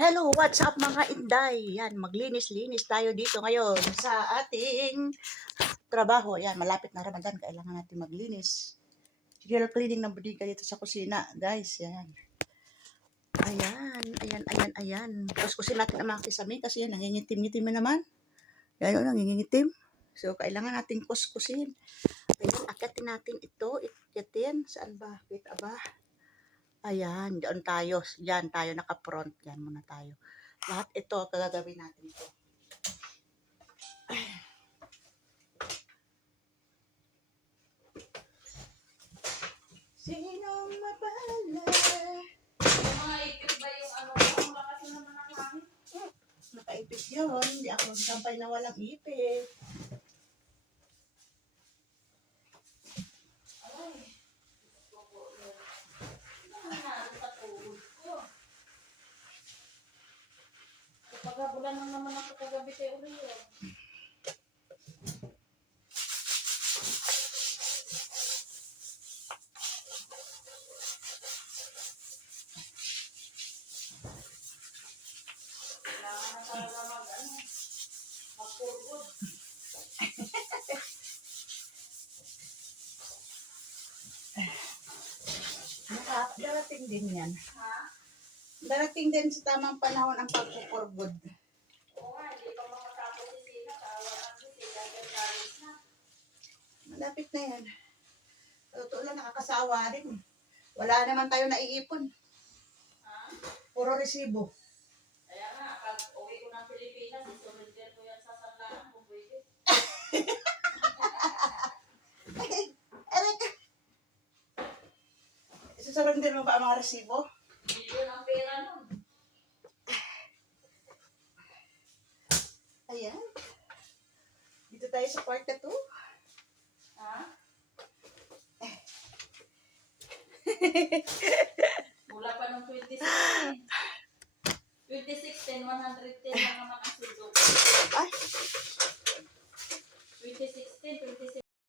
Hello, what's up mga Inday? Yan, maglinis-linis tayo dito ngayon sa ating trabaho. Yan, malapit na Ramadan, kailangan natin maglinis. General cleaning ng bodega dito sa kusina, guys. Yan. Ayan. Kuskusin natin ang mga kisame kasi yan, nangingitim-ngitim na naman. Yan yun, nangingitim. So, kailangan natin kuskusin. Ayan, akitin natin ito. Akitin. Saan ba? Kita ba? Ayan, diyan tayo. Diyan tayo naka-front. Diyan muna tayo. Lahat ito, gagawin natin ito. Sinong mabala? Mga ipit ba yung ano? Ang lakas naman ang hangin. Nakaipit yun. Hindi ako sampay na walang ipit. Ay. Nanalo sa tuhod ko. Pagkabulan lang naman ako kagabi kay Uriel. Kailangan na talaga mag-purgod. Darating din yan. Ha? Darating din sa tamang panahon ang pagpupurgod. Oo nga, hindi pa makatapos si Sina. Tawa na si Sina. Galit na. Malapit na yan. Totoo lang, nakakasawa rin. Wala naman tayo naiipon. Ha? Puro resibo. Kaya nga, pag uwi ko ng Pilipinas, isurrender ko yan sa sandalan kung pwede. Aray ka! Susurrender mo ba ang mga resibo? Milyon ang pera nun. Ayan. Dito tayo sa kwarto 2. Ha? Mula pa nung 2016. 2016, 110 lang naman ang sundo ko. Ay, 2016, 2017,